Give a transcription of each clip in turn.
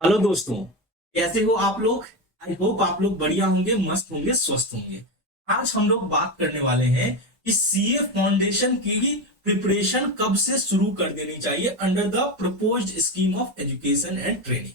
Hello दोस्तों। कैसे हो आप लोग? आई होप आप लोग बढ़िया होंगे, मस्त होंगे, स्वस्थ होंगे। आज हम लोग बात करने वाले हैं कि सीए फाउंडेशन की प्रिपरेशन कब से शुरू कर देनी चाहिए under the proposed scheme of education and training.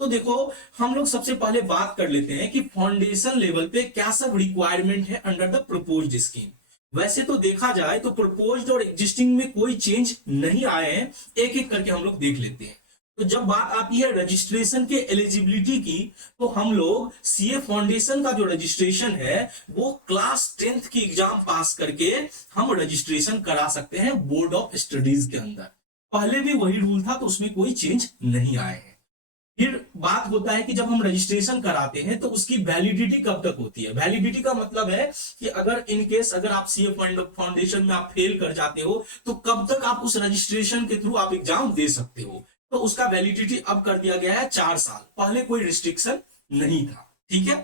तो देखो, हम लोग सबसे पहले बात कर लेते हैं कि फाउंडेशन लेवल पे क्या सब रिक्वायरमेंट है अंडर द प्रपोज्ड स्कीम। वैसे तो देखा जाए तो प्रपोज्ड और एग्जिस्टिंग में कोई चेंज नहीं आए हैं। एक एक करके हम लोग देख लेते हैं। तो जब बात आती है रजिस्ट्रेशन के एलिजिबिलिटी की, तो हम लोग सीए फाउंडेशन का जो रजिस्ट्रेशन है वो क्लास 10th की एग्जाम पास करके हम रजिस्ट्रेशन करा सकते हैं बोर्ड ऑफ स्टडीज के अंदर। पहले भी वही रूल था, तो उसमें कोई चेंज नहीं आए हैं। फिर बात होता है कि जब हम रजिस्ट्रेशन कराते हैं तो उसकी वैलिडिटी कब तक होती है। वैलिडिटी का मतलब है कि अगर इन केस अगर आप सीए फाउंडेशन में आप फेल कर जाते हो तो कब तक आप उस रजिस्ट्रेशन के थ्रू आप एग्जाम दे सकते हो। तो उसका वैलिडिटी अब कर दिया गया है 4 साल। पहले कोई रिस्ट्रिक्शन नहीं था। ठीक है,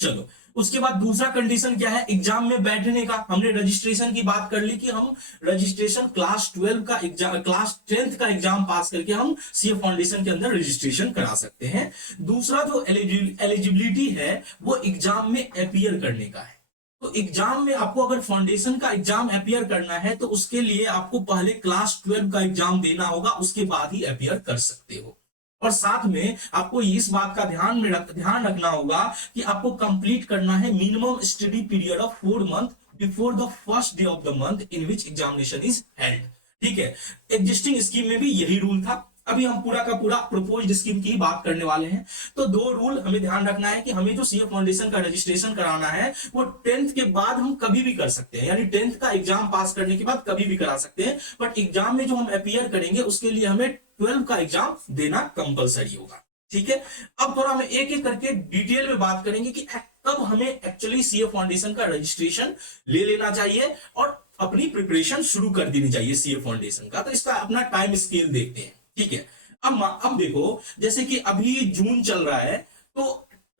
चलो। उसके बाद दूसरा कंडीशन क्या है एग्जाम में बैठने का। हमने रजिस्ट्रेशन की बात कर ली कि हम रजिस्ट्रेशन क्लास 12 का एग्जाम, क्लास 10th का एग्जाम पास करके हम सीए फाउंडेशन के अंदर रजिस्ट्रेशन करा सकते हैं। दूसरा जो एलिजिबिलिटी है वो एग्जाम में अपियर करने का है। तो एग्जाम में आपको अगर फाउंडेशन का एग्जाम अपियर करना है तो उसके लिए आपको पहले क्लास 12 का एग्जाम देना होगा, उसके बाद ही अपियर कर सकते हो। और साथ में आपको इस बात का ध्यान रखना होगा कि आपको कंप्लीट करना है minimum study period of 4 month before the first day of the month in which examination is held. ठीक है, एग्जिस्टिंग स्कीम में भी यही रूल था। अभी हम पूरा का पूरा प्रोपोज्ड स्कीम की बात करने वाले हैं। तो दो रूल हमें ध्यान रखना है कि हमें जो सीए फाउंडेशन का रजिस्ट्रेशन कराना है वो 10th के बाद हम कभी भी कर सकते हैं, यानी 10th का एग्जाम पास करने के बाद कभी भी करा सकते हैं। बट एग्जाम में जो हम अपियर करेंगे उसके लिए हमें 12 का एग्जाम देना कंपलसरी होगा। ठीक है, अब थोड़ा हम एक एक करके डिटेल में बात करेंगे कि कब हमें एक्चुअली सीए फाउंडेशन का रजिस्ट्रेशन ले लेना चाहिए और अपनी प्रिपरेशन शुरू कर देनी चाहिए सीए फाउंडेशन का। तो इसका अपना टाइम स्केल देखते हैं। ठीक है, अब देखो, जैसे कि अभी जून चल रहा है तो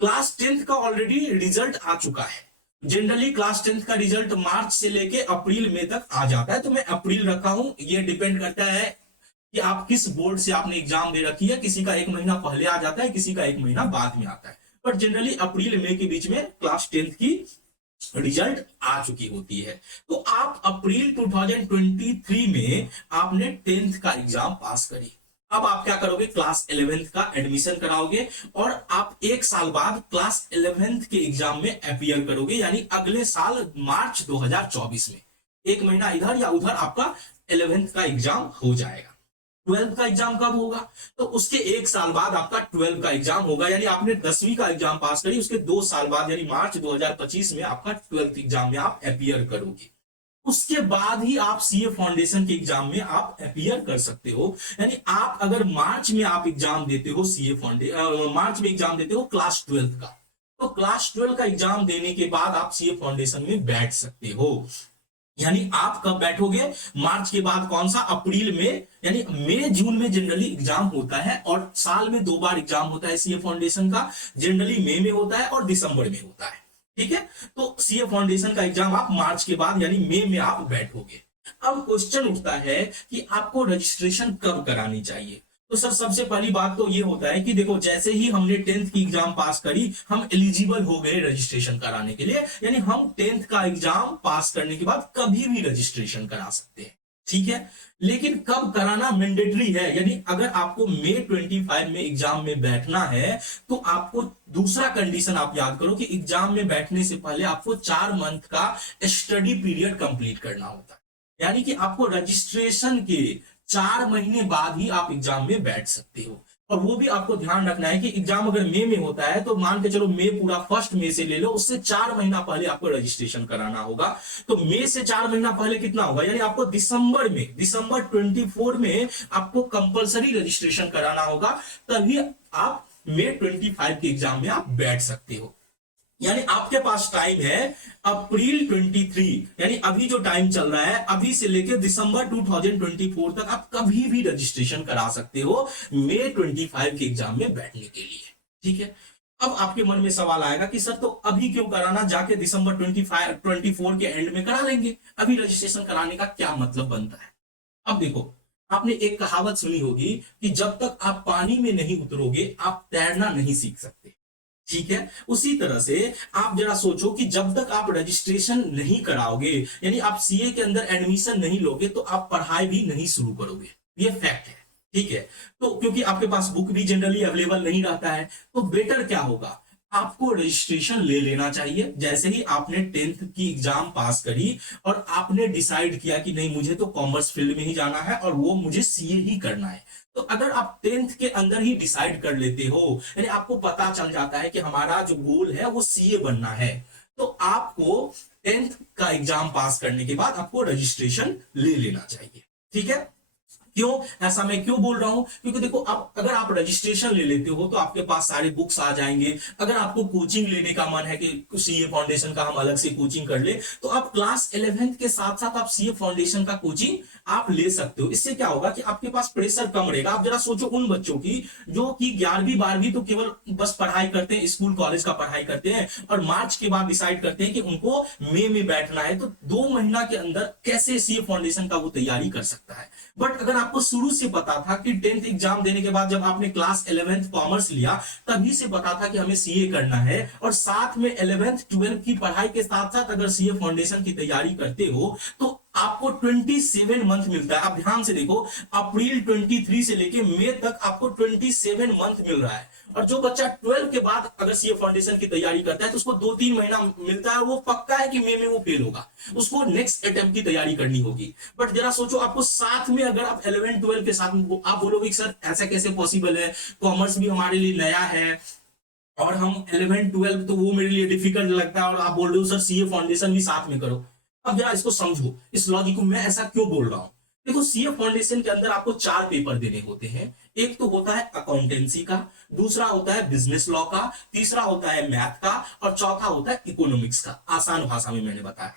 क्लास 10th का ऑलरेडी रिजल्ट आ चुका है। जनरली क्लास 10th का रिजल्ट मार्च से लेके अप्रैल में तक आ जाता है, तो मैं अप्रैल रखा हूं। ये डिपेंड करता है कि आप किस बोर्ड से आपने एग्जाम दे रखी है। किसी का 1 महीना पहले आ जाता है, किसी का 1 महीना बाद में आता है। बट जनरली अप्रैल मई के बीच में क्लास 10th की रिजल्ट आ चुकी होती है। तो आप अप्रैल 2023 में आपने 10th का एग्जाम पास करी। अब आप क्या करोगे, क्लास 11th का एडमिशन कराओगे और आप 1 साल बाद क्लास 11th के एग्जाम में अपियर करोगे, यानी अगले साल मार्च 2024 में। 1 महीना इधर या उधर आपका 11th का एग्जाम हो जाएगा। 12th का एग्जाम कब होगा, तो उसके 1 साल बाद आपका 12th का एग्जाम होगा। यानी आपने 10वीं का एग्जाम पास करी, उसके 2 साल बाद यानी मार्च 2025 में आपका 12th एग्जाम में आप अपियर करोगे। उसके बाद ही आप सीए फाउंडेशन के एग्जाम में आप अपियर कर सकते हो। यानी आप अगर मार्च में आप एग्जाम देते हो सीए फाउंडेशन, मार्च में एग्जाम देते हो क्लास 12th का, तो क्लास 12 का एग्जाम देने के बाद आप सीए फाउंडेशन में बैठ सकते हो। यानी आप कब बैठोगे, मार्च के बाद कौन सा, अप्रैल में, यानी मई जून में जनरली एग्जाम होता है। और साल में 2 बार एग्जाम होता है सीए फाउंडेशन का। जनरली मई में होता है और दिसंबर में होता है। ठीक है, तो सीए फाउंडेशन का एग्जाम आप मार्च के बाद यानी मई में आप बैठोगे। अब क्वेश्चन उठता है कि आपको रजिस्ट्रेशन कब करानी चाहिए। तो सर सबसे पहली बात तो ये होता है कि देखो, जैसे ही हमने 10th की एग्जाम पास करी हम एलिजिबल हो गए रजिस्ट्रेशन कराने के लिए। यानी हम 10th का एग्जाम पास करने के बाद कभी भी रजिस्ट्रेशन करा सकते हैं। ठीक है, लेकिन कब कराना मैंडेटरी है, यानी अगर आपको मई 25 में एग्जाम में बैठना है तो आपको दूसरा कंडीशन आप याद करो कि एग्जाम में बैठने से पहले आपको 4 मंथ का स्टडी पीरियड कंप्लीट करना होता है। यानी कि आपको रजिस्ट्रेशन के 4 महीने बाद ही आप एग्जाम में बैठ सकते हो। और वो भी आपको ध्यान रखना है कि एग्जाम अगर मई में होता है तो मान के चलो मई पूरा फर्स्ट मई से ले लो, उससे 4 महीना पहले आपको रजिस्ट्रेशन कराना होगा। तो मई से 4 महीना पहले कितना होगा, यानी आपको दिसंबर में, दिसंबर 24 में आपको कंपलसरी रजिस्ट्रेशन कराना होगा। तभी आप मई 25 के एग्जाम में आप बैठ सकते हो। यानी आपके पास टाइम है अप्रैल 23, यानी अभी जो टाइम चल रहा है अभी से लेकर दिसंबर 2024 तक आप कभी भी रजिस्ट्रेशन करा सकते हो मई 25 के एग्जाम में बैठने के लिए। ठीक है, अब आपके मन में सवाल आएगा कि सर तो अभी क्यों कराना, जाके दिसंबर 24 के एंड में करा लेंगे, अभी रजिस्ट्रेशन कराने का क्या मतलब बनता है। अब देखो, आपने एक कहावत सुनी होगी कि जब तक आप पानी में नहीं उतरोगे आप तैरना नहीं सीख सकते। ठीक है, उसी तरह से आप जरा सोचो कि जब तक आप रजिस्ट्रेशन नहीं कराओगे, यानी आप सीए के अंदर एडमिशन नहीं लोगे, तो आप पढ़ाई भी नहीं शुरू करोगे। ये फैक्ट है। ठीक है, तो क्योंकि आपके पास बुक भी जनरली अवेलेबल नहीं रहता है, तो बेटर क्या होगा, आपको रजिस्ट्रेशन ले लेना चाहिए। जैसे ही आपने 10th की एग्जाम पास करी और आपने डिसाइड किया कि नहीं मुझे तो कॉमर्स फील्ड में ही जाना है और वो मुझे सीए ही करना है, तो अगर आप 10th के अंदर ही डिसाइड कर लेते हो, यानी आपको पता चल जाता है कि हमारा जो गोल है वो सीए बनना है, तो आपको 10th का एग्जाम पास करने के बाद आपको रजिस्ट्रेशन ले लेना चाहिए। ठीक है, क्यों ऐसा मैं क्यों बोल रहा हूं, क्योंकि देखो आप अगर आप रजिस्ट्रेशन ले लेते हो तो आपके पास सारे बुक्स आ जाएंगे। अगर आपको कोचिंग लेने का मन है कि सीए फाउंडेशन का हम अलग से कोचिंग कर ले, तो आप क्लास 11th के साथ साथ आप सीए फाउंडेशन का कोचिंग आप ले सकते हो। इससे क्या होगा कि आपके पास प्रेशर कम रहेगा। आप जरा सोचो उन बच्चों की जो कि 11वीं 12वीं तो केवल बस पढ़ाई करते हैं, स्कूल कॉलेज का पढ़ाई करते हैं और मार्च के बाद डिसाइड करते हैं कि उनको मई में बैठना है, तो 2 महीना के अंदर कैसे सीए फाउंडेशन का वो तैयारी कर सकता है। बट अगर आपको शुरू से पता था कि 10th एग्जाम देने के बाद जब आपने क्लास 11th कॉमर्स लिया तभी से पता था कि हमें सीए करना है, और साथ में 11th 12th की पढ़ाई के साथ साथ अगर सीए फाउंडेशन की तैयारी करते हो तो आपको 27 मंथ मिलता है। आप ध्यान से देखो, अप्रैल 23 से लेके मई तक आपको 27 मंथ मिल रहा है। और जो बच्चा 12 के बाद अगर सीए फाउंडेशन की तैयारी करता है तो उसको 2-3 महीना मिलता है, वो पक्का है कि मई में वो फेल होगा, उसको नेक्स्ट अटेम्प्ट की तैयारी करनी होगी। बट जरा सोचो, आपको साथ में अगर आप 11 12 के साथ, आप बोलोगे सर ऐसा कैसे पॉसिबल है, कॉमर्स भी हमारे लिए नया है और हम 11 12 तो वो मेरे लिए डिफिकल्ट लगता है, और आप बोल रहे हो सर सीए फाउंडेशन भी साथ में करो। अब जरा इसको समझो, इस लॉजिक को मैं ऐसा क्यों बोल रहा हूं। देखो, सीए फाउंडेशन के अंदर आपको 4 पेपर देने होते हैं। एक तो होता है अकाउंटेंसी का, दूसरा होता है बिजनेस लॉ का, तीसरा होता है मैथ का, और चौथा होता है इकोनॉमिक्स का। आसान भाषा में मैंने बताया।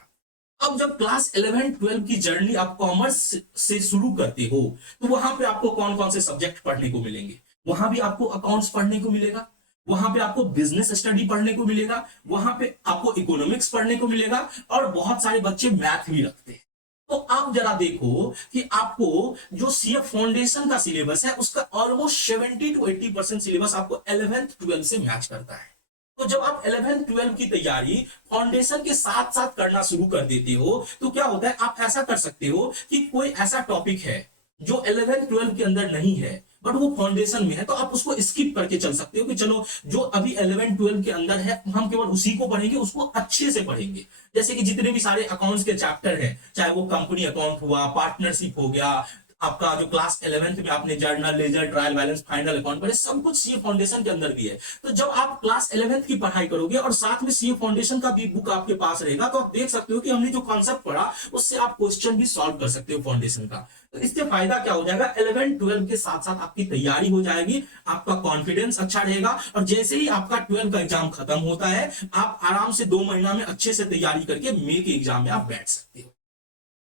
अब जब क्लास 11 12 की जर्नी आप कॉमर्स से शुरू करते हो तो वहां पे आपको कौन कौन से सब्जेक्ट पढ़ने को मिलेंगे। वहां भी आपको अकाउंट्स पढ़ने को मिलेगा, वहां पे आपको बिजनेस स्टडी पढ़ने को मिलेगा, वहां पे आपको इकोनॉमिक्स पढ़ने को मिलेगा, और बहुत सारे बच्चे मैथ भी रखते हैं। तो आप जरा देखो कि आपको जो सीएफ फाउंडेशन का सिलेबस है उसका ऑलमोस्ट 70 to 80% सिलेबस आपको 11th 12 से मैच करता है। तो जब आप 11th 12 की तैयारी फाउंडेशन के साथ साथ करना शुरू कर देते हो तो क्या होता है, आप ऐसा कर सकते हो कि कोई ऐसा टॉपिक है जो 11th 12 के अंदर नहीं है बट वो फाउंडेशन में है, तो आप उसको स्किप करके चल सकते हो कि चलो जो अभी 11 12 के अंदर है हम केवल उसी को पढ़ेंगे, उसको अच्छे से पढ़ेंगे। जैसे कि जितने भी सारे अकाउंट्स के चैप्टर हैं, चाहे वो कंपनी अकाउंट हुआ, पार्टनरशिप हो गया, आपका जो क्लास 11th में आपने journal, ledger, trial balance, final account पढ़े, सब कुछ सीए फाउंडेशन के अंदर भी है। तो जब आप क्लास 11th की पढ़ाई करोगे और साथ में सीए फाउंडेशन का भी बुक आपके पास रहेगा तो आप देख सकते हो कि हमने जो कॉन्सेप्ट पढ़ा उससे आप क्वेश्चन भी सॉल्व कर सकते हो फाउंडेशन का। तो इससे फायदा क्या हो जाएगा, 11 12 के साथ साथ आपकी तैयारी हो जाएगी, आपका कॉन्फिडेंस अच्छा रहेगा, और जैसे ही आपका 12 का एग्जाम खत्म होता है आप आराम से 2 महीना में अच्छे से तैयारी करके मई के एग्जाम में आप बैठ सकते हो।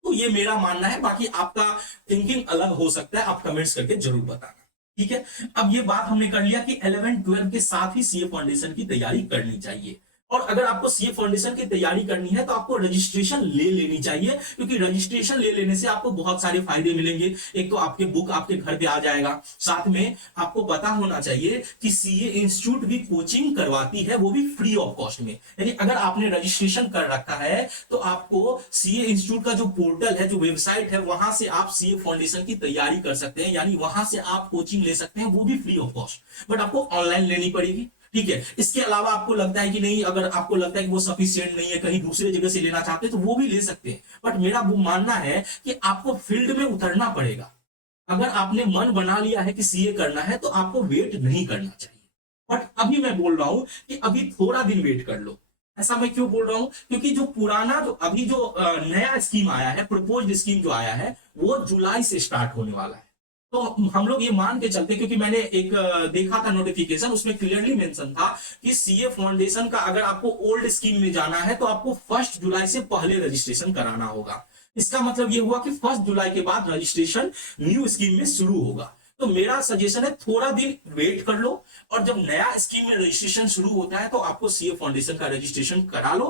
तो ये मेरा मानना है, बाकी आपका थिंकिंग अलग हो सकता है, आप कमेंट्स करके जरूर बताना। ठीक है, अब ये बात हमने कर लिया कि 11 12 के साथ ही सीए फाउंडेशन की तैयारी करनी चाहिए। और अगर आपको सीए फाउंडेशन की तैयारी करनी है तो आपको रजिस्ट्रेशन ले लेनी चाहिए, क्योंकि रजिस्ट्रेशन ले लेने से आपको बहुत सारे फायदे मिलेंगे। एक तो आपके बुक आपके घर पे आ जाएगा, साथ में आपको पता होना चाहिए कि सीए इंस्टीट्यूट भी कोचिंग करवाती है, वो भी फ्री ऑफ कॉस्ट में। यानी अगर आपने रजिस्ट्रेशन कर रखा है तो आपको सीए इंस्टीट्यूट का जो पोर्टल है, जो वेबसाइट है, वहां से आप सीए फाउंडेशन की तैयारी कर सकते हैं, यानी वहां से आप कोचिंग ले सकते हैं, वो भी फ्री ऑफ कॉस्ट, बट आपको ऑनलाइन लेनी पड़ेगी। ठीक है, इसके अलावा आपको लगता है कि नहीं, अगर आपको लगता है कि वो सफिशिएंट नहीं है, कहीं दूसरे जगह से लेना चाहते हैं तो वो भी ले सकते हैं, बट मेरा वो मानना है कि आपको फील्ड में उतरना पड़ेगा। अगर आपने मन बना लिया है कि सीए करना है तो आपको वेट नहीं करना चाहिए। बट अभी मैं बोल रहा हूं कि अभी थोड़ा दिन वेट कर लो। ऐसा मैं क्यों बोल रहा हूं, क्योंकि जो पुराना, जो अभी जो नया स्कीम आया है, प्रपोज्ड स्कीम जो आया है, वो जुलाई से स्टार्ट होने वाला है। तो हम लोग ये मान के चलते, क्योंकि मैंने एक देखा था नोटिफिकेशन, उसमें क्लियरली मेंशन था कि सीए फाउंडेशन का अगर आपको ओल्ड स्कीम में जाना है तो आपको 1 जुलाई से पहले रजिस्ट्रेशन कराना होगा। इसका मतलब ये हुआ कि 1 जुलाई के बाद रजिस्ट्रेशन न्यू स्कीम में शुरू होगा। तो मेरा सजेशन है थोड़ा दिन वेट कर लो, और जब नया स्कीम में रजिस्ट्रेशन शुरू होता है तो आपको सीए फाउंडेशन का रजिस्ट्रेशन करा लो।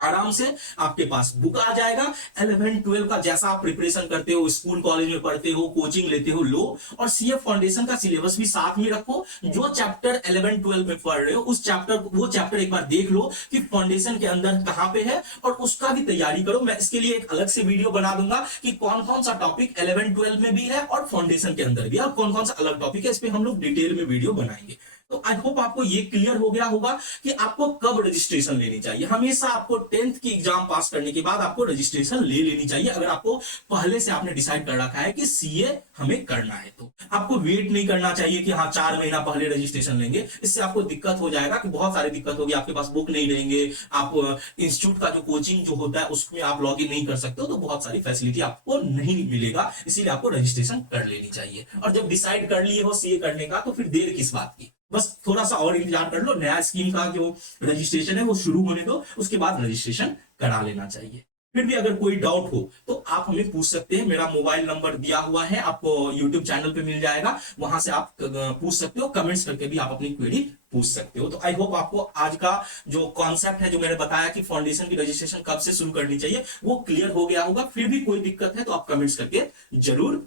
आराम से आपके पास बुक आ जाएगा। 11-12 का जैसा आप प्रिपरेशन करते हो, स्कूल कॉलेज में पढ़ते हो, कोचिंग लेते हो, लो। और सीएफ फाउंडेशन का सिलेबस भी साथ में रखो। जो चैप्टर 11-12 में पढ़ रहे हो उस चैप्टर वो चैप्टर एक बार देख लो कि फाउंडेशन के अंदर कहां पे है, और उसका भी तैयारी करो। मैं इसके लिए एक अलग से वीडियो बना दूंगा कि कौन कौन सा टॉपिक 11-12 में भी है और फाउंडेशन के अंदर भी है, और कौन कौन सा अलग टॉपिक है, इस पे हम लोग डिटेल में वीडियो बनाएंगे। तो आई होप आपको ये क्लियर हो गया होगा कि आपको कब रजिस्ट्रेशन लेनी चाहिए। हमेशा आपको 10th की एग्जाम पास करने के बाद आपको रजिस्ट्रेशन ले लेनी चाहिए, अगर आपको पहले से आपने डिसाइड कर रखा है कि सीए हमें करना है। तो आपको वेट नहीं करना चाहिए कि हाँ 4 महीना पहले रजिस्ट्रेशन लेंगे, इससे आपको दिक्कत हो जाएगा कि बहुत सारी दिक्कत होगी। आपके पास बुक नहीं रहेंगे, आप इंस्टीट्यूट का जो कोचिंग जो होता है उसमें आप लॉग इन नहीं कर सकते हो, तो बहुत सारी फैसिलिटी आपको नहीं मिलेगा। इसीलिए आपको रजिस्ट्रेशन कर लेनी चाहिए। और जब डिसाइड कर लिए हो सीए करने का तो फिर देर किस बात की, बस थोड़ा सा और इंतजार कर लो। नया स्कीम का जो रजिस्ट्रेशन है वो शुरू होने दो, उसके बाद रजिस्ट्रेशन करा लेना चाहिए। फिर भी अगर कोई डाउट हो तो आप हमें पूछ सकते हैं। मेरा मोबाइल नंबर दिया हुआ है, आपको यूट्यूब चैनल पे मिल जाएगा, वहां से आप पूछ सकते हो। कमेंट्स करके भी आप अपनी क्वेरी पूछ सकते हो। तो आई होप आपको आज का जो कॉन्सेप्ट है, जो मैंने बताया कि फाउंडेशन की रजिस्ट्रेशन कब से शुरू करनी चाहिए, वो क्लियर हो गया होगा। फिर भी कोई दिक्कत है तो आप कमेंट्स करके जरूर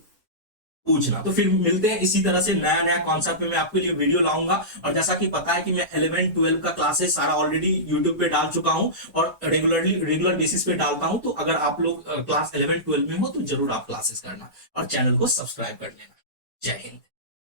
पूछना। तो फिर मिलते हैं इसी तरह से नया नया कॉन्सेप्ट में मैं आपके लिए वीडियो लाऊंगा। और जैसा कि पता है कि मैं 11-12 का क्लासेस सारा ऑलरेडी यूट्यूब पे डाल चुका हूं और रेगुलर बेसिस पे डालता हूं। तो अगर आप लोग क्लास 11-12 में हो तो जरूर आप क्लासेस करना और चैनल को सब्सक्राइब कर लेना। जय हिंद।